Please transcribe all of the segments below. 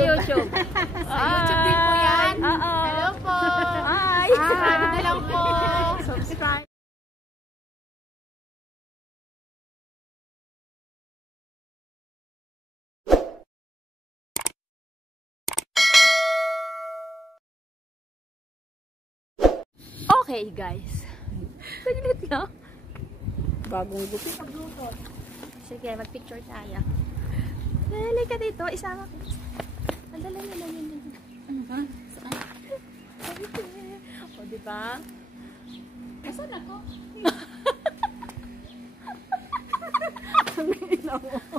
YouTube. Sa YouTube din po yan. Hello po. Hi. Subscribe na lang po. Subscribe. Okay guys. Saglit lang. Bagong gusto. Sige, mag-picture tayo. Dali ka dito, isama ko. Andala na lang yun. Ano ba? Saan? O, diba? Nasaan ako?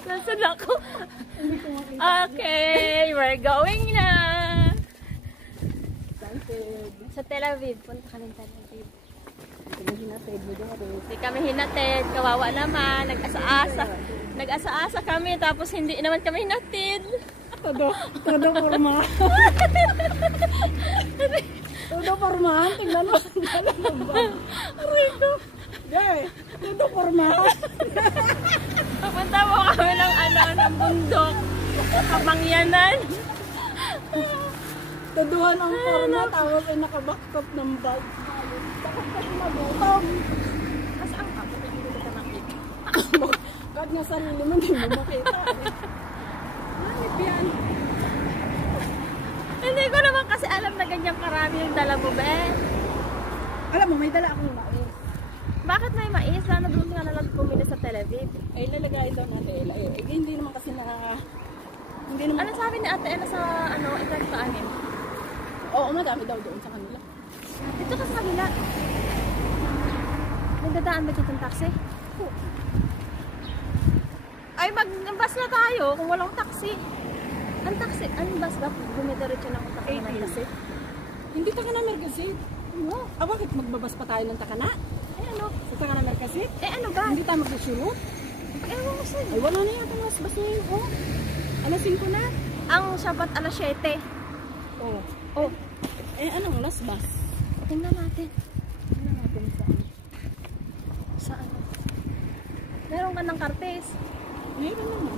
Nasaan ako? Okay, we're going na. Sa Tel Aviv. Punta kami sa Tel Aviv. Hindi kami hinatid. Kawawa naman. Nag-asa-asa. Nag-asa-asa kami. Tapos hindi naman kami hinatid. Todo forma. Todo forma. Tingnan mo. Aray ko. Day, todo forma. Papunta mo kami ng bundok. Kabangyanan. Tuduhan ang forma. Tapos ay nakabackstop ng bag. Bakit kasi magutom? Asaan ka? Bakit hindi ka makita? Kahit nga sarili mo, hindi mo makita. Hanip yan. Hindi ko naman kasi alam na ganyan karami yung dala mo, be. Alam mo, may dala akong mais. Bakit may mais? Sana doon nga nalang bumili sa Tel Aviv. Ay, lalagay daw natin. Hindi naman kasi hindi naman. Ano sabi ni ate Ena sa ikat sa amin? Oo, madami daw doon sa kanila. Dito ka sa kanila. Nagdadaan ba dito ng taxi? Oo. Ay, mag-bus na tayo kung walang taxi. Ang taxi, anong bus ba? Bumidiretso ng Takana kasi. Hindi Takana Mercasit. No. Bakit magbabas pa tayo ng Takana? Eh ano? Sa Takana Mercasit? Eh ano ba? Hindi tayo magsusurot? Ewan ko sa'yo. Ay, wala na yata mas bas ngayon. Oh. Alas 5 na. Ang Sabat alas 7. Oh. Oh. Eh, anong alas bas? Tingnan natin. Tingnan natin saan. Saan? Meron ka ng kartes. Meron naman.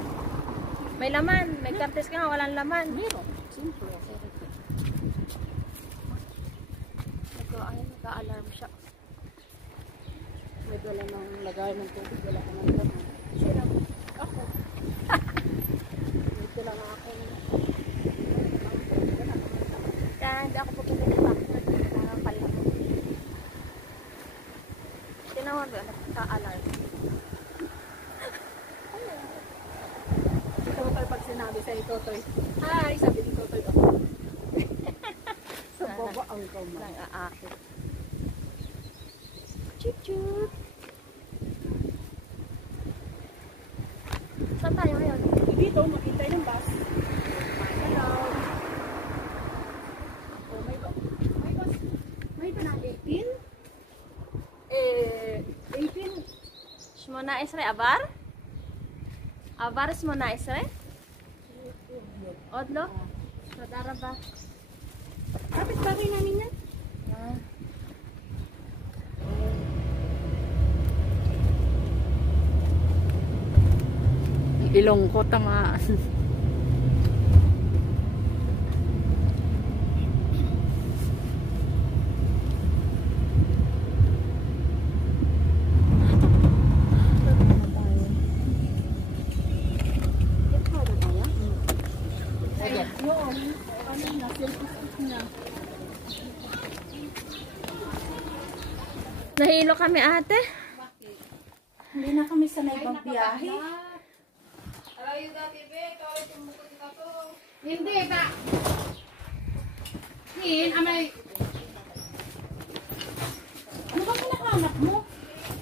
May laman. May kartes ka nga, walang laman. Meron. Simple. Nag-alarm siya. May dala ng lagay ng tubig. Wala ka ng laman. Sino? Ako. May dala na ako. Kaya hindi ako pupunta ng background. Parang pala. Tinawag ba? Nagka-alarm. Ito tayo pag sinabi sa Totoy. Hi! Sabi ni Totoy ako. Sa baba ang kamay. Nang-aakit. Chup-chup! Saan tayo ngayon? Dito, makintay ng bus. Hello. Oh, may bus. May ba na 18? 18. Shmona Esre, Abar? Abar Shmona Esre? Odlo? Sadara ba? Kapit bagay namin yan. Ilong ko tama. Nahilo kami ate. Hindi na kami sanay magbiyahe. Hindi ba? Hin, amay. Ano ba pinakahanap mo?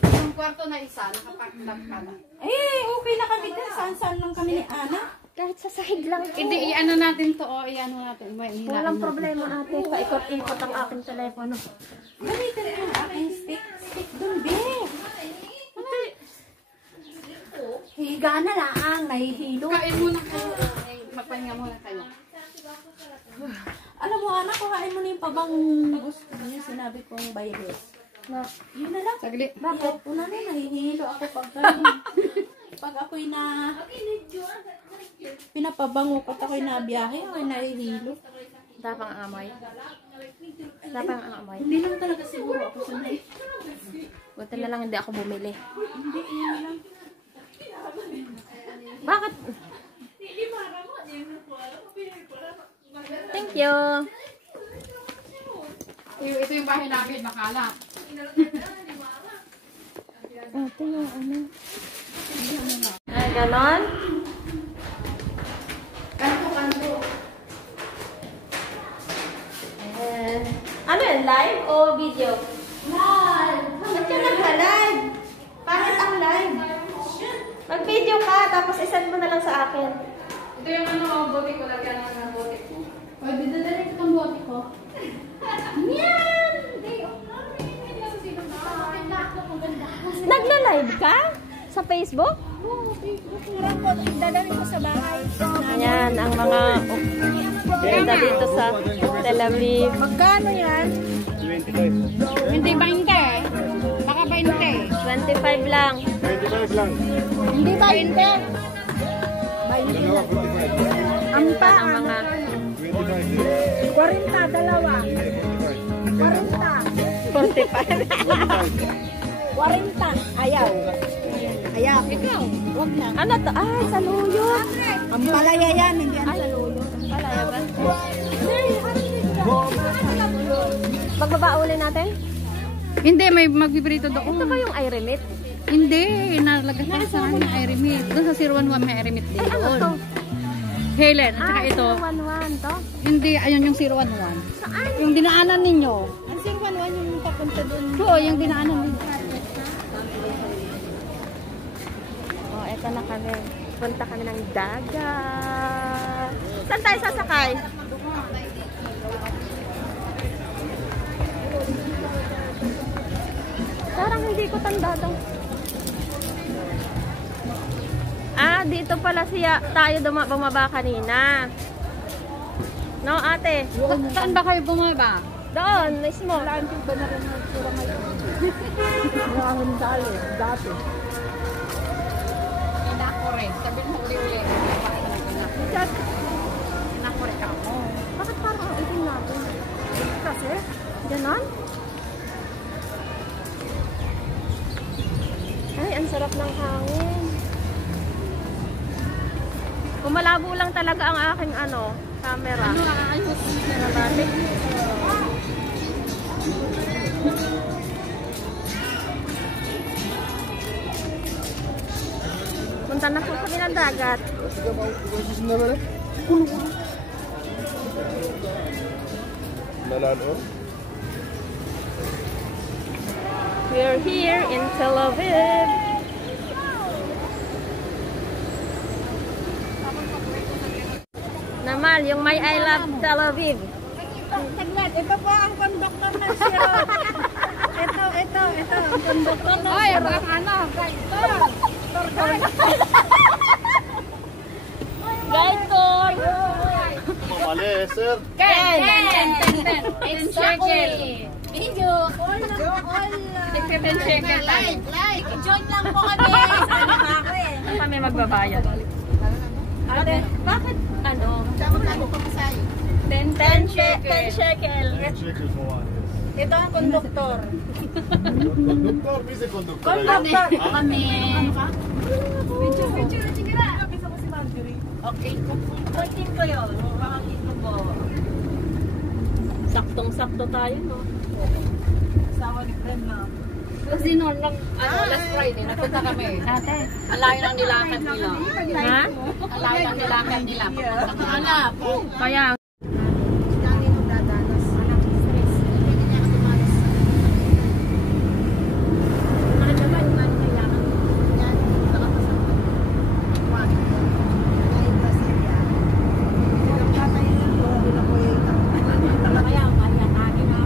Yung kwarto na isa, nakapaklap ka na. Eh, okay na kami din. Saan-saan lang kami ni Ana. Kahit sa sahig lang. Hindi, i-ano natin to, o i-ano natin. Walang problema ate. Paikot-ikot ang aking telepono. Gamitin mo ang aking stick. Stick dun, be. Higa na lang. Nahihilo. Kain muna kayo. Magpahinga muna kayo. Alam mo, anak, kuhain mo na yung pabang gusto. Yung sinabi kong virus. Na, Yun na lang. Saglit. Bakit? Una na, nahihilo ako pag ako'y na Pinapabango ko ako'y nabiyahe, ako'y nahihilo. Tapang ang amoy. Tapang ang amoy. Hindi lang talaga siguro ako sanay. Buti na lang hindi ako bumili. Hindi, yun lang. Bakit? Thank you. Ito yung bahay namin, makala. Ito yung ano. Ay, ganon. Kanto. Ano yan? Live o video? Live! Ba't ka nagka-live? Bakit ang live? Mag-video ka, tapos isend mo na lang sa akin. Ito yung ano, bote ko. Lagyan ng bote ko. Pwede dadalhin ko itong bote ko. Yan! Nagla-live ka? Sa Facebook? Oo, kurang ko. Dadalhin ko sa bahay. Yan, ang mga ganda dito sa Tel Aviv. Magkano yan? 25. Hindi 20. Baka 20. 25 lang. 25 lang. Hindi ba hindi? Dalawa, 45. Ang pa, Ang mga 25. 40, dalawa. 40. 40. Ayaw. Ayaw. Ikaw. Huwag na. ano to? Ay, saluyot. Ang palaya yan, hindi ang saluyot. Palaya ba? Pagbaba uli natin? Hindi, may magbibrito doon. Ito ba yung iRemit? Hindi, nalagay sa amin yung Iremit. Doon sa 011 may Iremit din Ay, ano doon. to? Helen, at saka ito. 111 to? Hindi, ayun yung 011. Saan? Yung dinaanan ninyo. Ang 011 yung papunta doon. Oo, yung dinaanan ninyo. Oh, eto na kami. Punta kami ng dagat. Saan tayo sasakay? Parang hindi ko tanda to. Ah, dito pala tayo bumaba kanina. No, ate? Saan ba kayo bumaba? Doon, mismo. Planting ba na rin ang sura ngayon? Maraming dali, dati. Inakore. Sabihin mo uli-uli. Inakore ka mo. Bakit parang ang itim natin? Kasi, Ganon? Ay, ang sarap ng hangin. Kumalabo lang talaga ang aking camera. Ano lang ayos? Nabalik. Punta na po kami ng dagat. Nalalo? We're here in Tel Aviv. Namal, yung may I love Tel Aviv. Saglit, ito po ang konduktor ng Sharon. Ito, ang konduktor ng Ay, Sharon. baka ano? Guide tour. Mali, sir. Ten shekel. Video, all. Ten shekel. Like, join lang po kami. Sana pa ako eh. Kami magbabayad. Ate, bakit Magkano pa masayo? 10 shekel. 10 shekel. 10 shekels for one. Ito ang konduktor. Conductor, busy conductor. Konduktor. Kami. Picture. Sige na. Kapisa ko si Marjorie. Okay. Kontin ko yun. Makakita ko. Saktong-sakto tayo, no? Asawa ni Fred na. Kasi noon, last Friday, napunta kami. Ate. Ang layo ng nilakad nila. Ha? Ang layo ng nilakad nila. Papunta ka hanap. Kaya, Dami mo dadanas. Anak, stress. Pwede niya kasi malas. Mahal naman, mahal kailangan. Yan, baka pasama. Wag. Ngayon kasi yan. Silang tatay lang po, bilang ko yung kaya, mahal yan natin ha.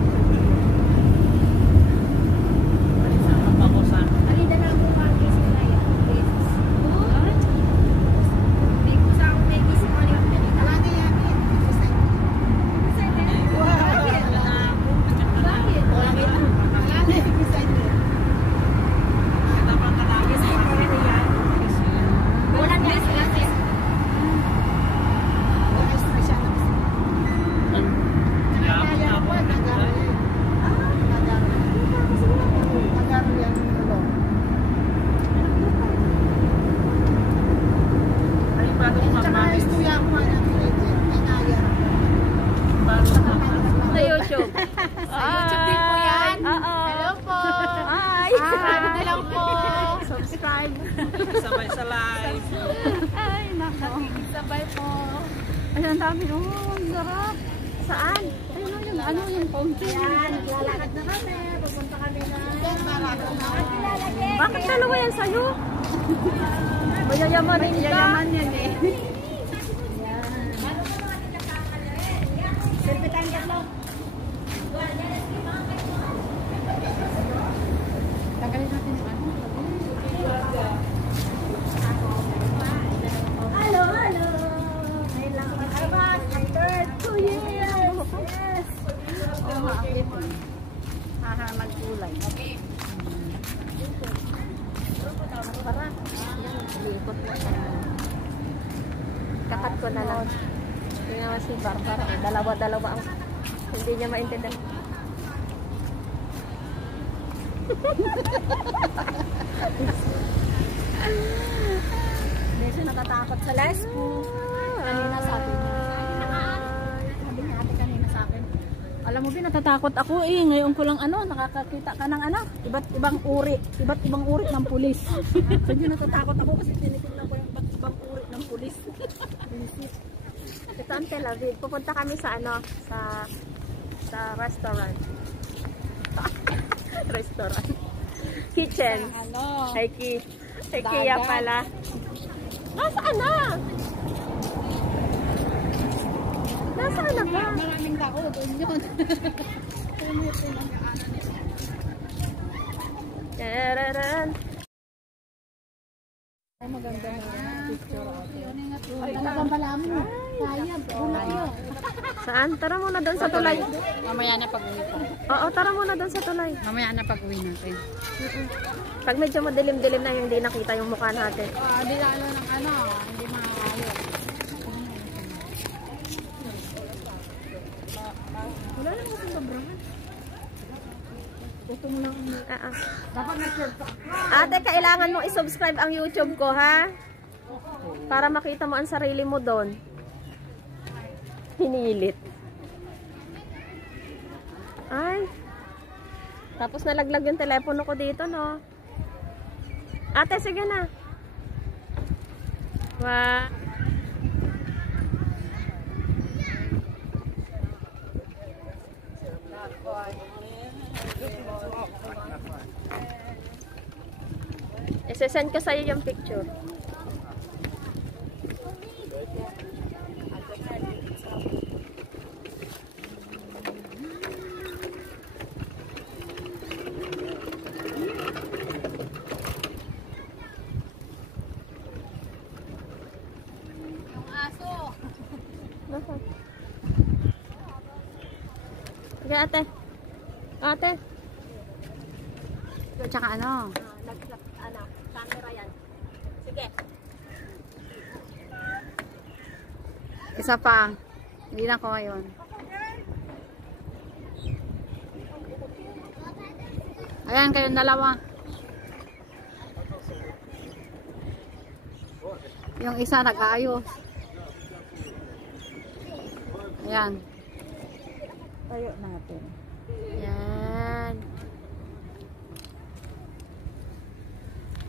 Alida na po ang gising na yan. May kusang may gising mo yung ganito. Wala na yan. Nakikisabay sa live. Ay, nako. Nakikisabay po. Ay, ang dami. Oh, ang sarap. Saan? Ayun, yung ano, yung fountain. Yan, naglalakad na kami. Pupunta kami na. Bakit dalawa yan sa'yo? Mayayamanin ka. Yayaman yan eh. Selfie time ka lang. Tanggalin natin yung ano. Hello, hello. Ngayon lang ako nag-armas. After 2 years. Yes. Oo, maakit. Haha, magkulay. Para. Liikot na siya. Kakat ko na lang. Hindi naman si Barbara. Dalawa-dalawa ang hindi niya maintindihan. Hindi siya natatakot sa lesbo. Kanina sabi niya. Sabi niya ate kanina sa akin. Alam mo ba, natatakot ako eh. Ngayon ko lang nakakakita ka ng iba't ibang uri ng pulis. Sabi niya natatakot ako kasi tinitingnan ko yung iba't ibang uri ng pulis. Ito ang Tel Aviv. Pupunta kami sa sa restaurant. Restaurant. Kitchen. Ay, Ikea pala. Nasaan na? Nasaan na ba? Maraming tao doon yun. Tararan. Ay maganda na picture ate. Ay, talagang pala mo. Sayang. Ulay yun. Saan? Tara muna doon sa tulay. Mamaya na pag-uwi ko. Oo, tara muna doon sa tulay. Mamaya na pag-uwi natin. Pag medyo madilim-dilim na hindi nakita yung mukha natin. Hindi lalo ng hindi makakayo. Wala lang kasi sobrahan. Gusto mo lang. Dapat nag-share pa. Ate, kailangan mong i-subscribe ang YouTube ko, ha? Para makita mo ang sarili mo doon. Hinilit. Ay. Tapos nalaglag yung telepono ko dito, no? Ate, sige na. Wow. Isesend ko sa'yo yung picture. Yung aso. Sige, ate. Ate. Tsaka ano? Camera yan. Sige. Isa pa. Hindi na ko ngayon. Ayan, kayong dalawa. Yung isa nag-aayos. Ayan. Tayo natin. Yan.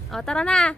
O, tara na.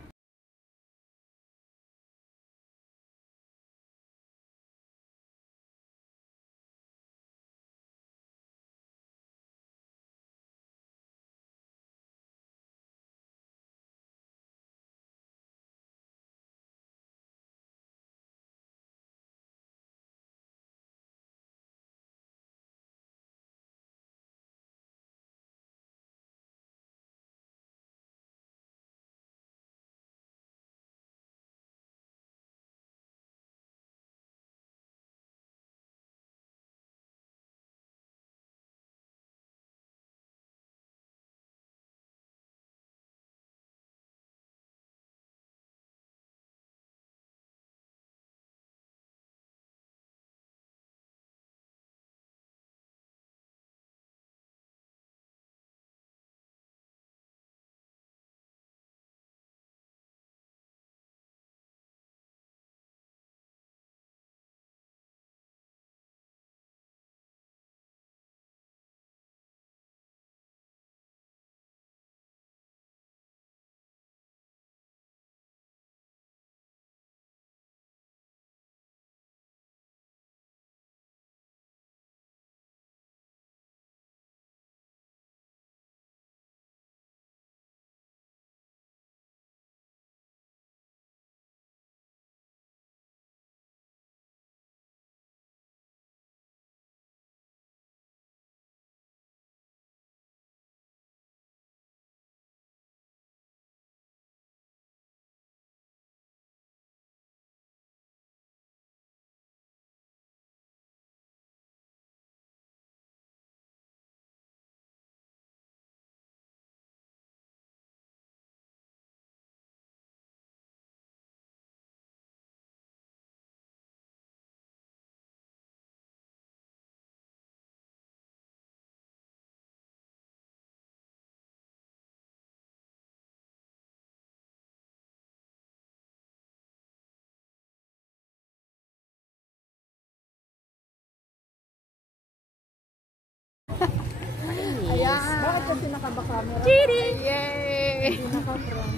Kasi nakaba-camera. Chiri! Yay! Hindi naka-prom.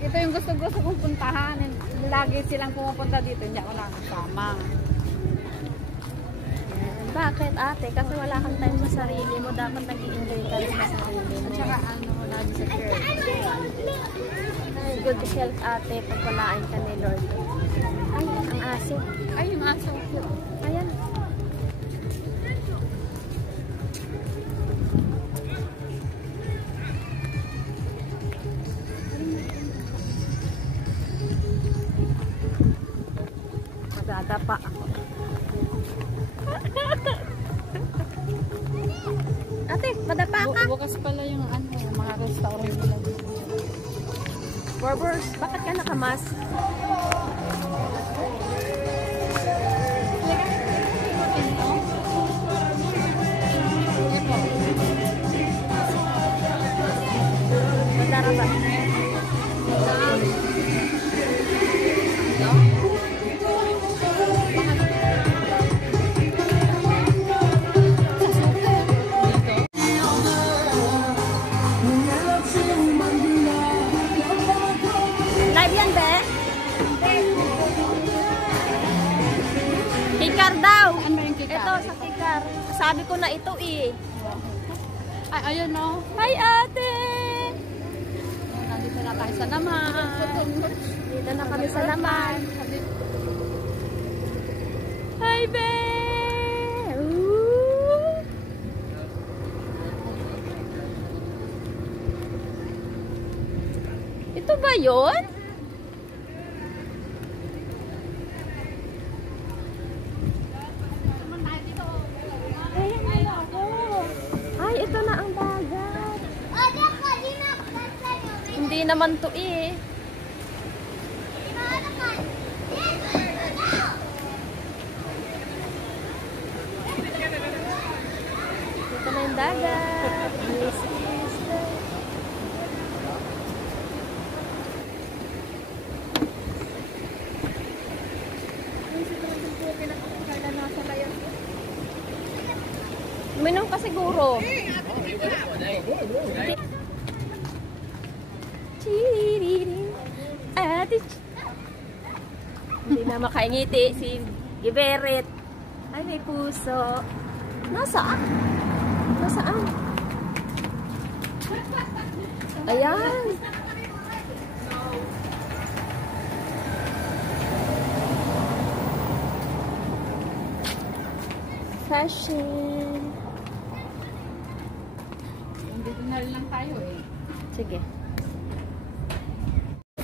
Ito yung gusto kong puntahan. Lagi silang pumupunta dito. Hindi ako nakasama. Bakit ate? Kasi wala kang time sa sarili mo. Dapat nag-i-enjoy ka rin sa sarili mo. At saka ano, lagi sa church. Ay, good health ate. Pagpalaan ka ni Lord. Ay, ang aso. Ay, yung aso. Ayan. Magdadapa ako. Ate, madapa ka. Bukas pala yung ano, yung mga restaurant nila dito. Borbers, bakit ka nakamas? Madara ba? Live yan, be? Kikar daw. Ano ba yung kita? Ito, sa kikar. Sabi ko na ito eh. Ay, ayun no. Hi, ate! Nandito na tayo sa naman. Dito na kami sa laman. Hi, be! Ooh. Ito ba yun? Ay, ito na ang dagat. Hindi naman to eh. Ito na yung dagat. Yes, yes, yes. Uminom ka siguro. Chiriri. Ate. Hindi na makaingiti si Giberet. Ay, may puso. Nasaan? Nasaan? Ayan. Fashion. Nandito na rin lang tayo eh. Sige.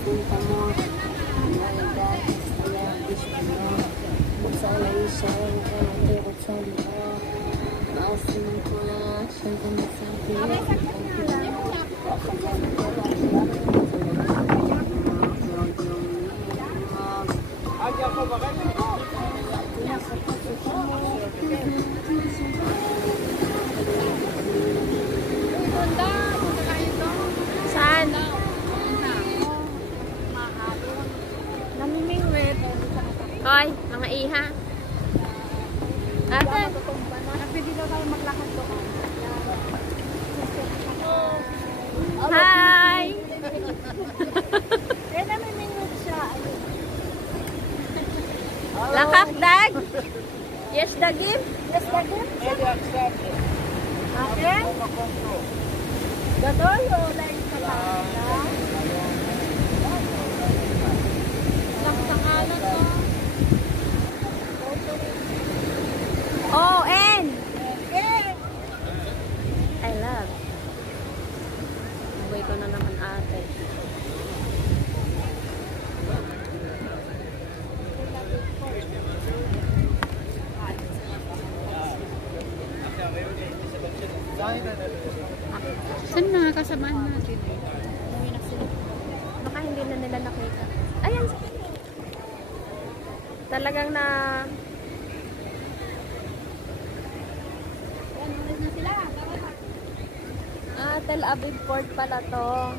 Punta mo. Ayan, guys. Ayan, gusto mo. Buksan na yung shower ko. Hindi, buksan mo. Maasin ko na. Siyempre masabi. Saan? Namimingwit. Hoy, mga iha. Ate. Pwede daw tayo maglakad doon. Hi! Eh, namimingwit siya. Lakakdag? Yes, dagim? Yes, dagim? Okay? Gadoy o like sa pangala? Saksangalan to. Oh, N! Okay. I love. Buhay ko na naman ate. Saan mga kasamaan natin? Baka hindi na nila nakita. Ayan. Talagang na... Tel Aviv Port pala to.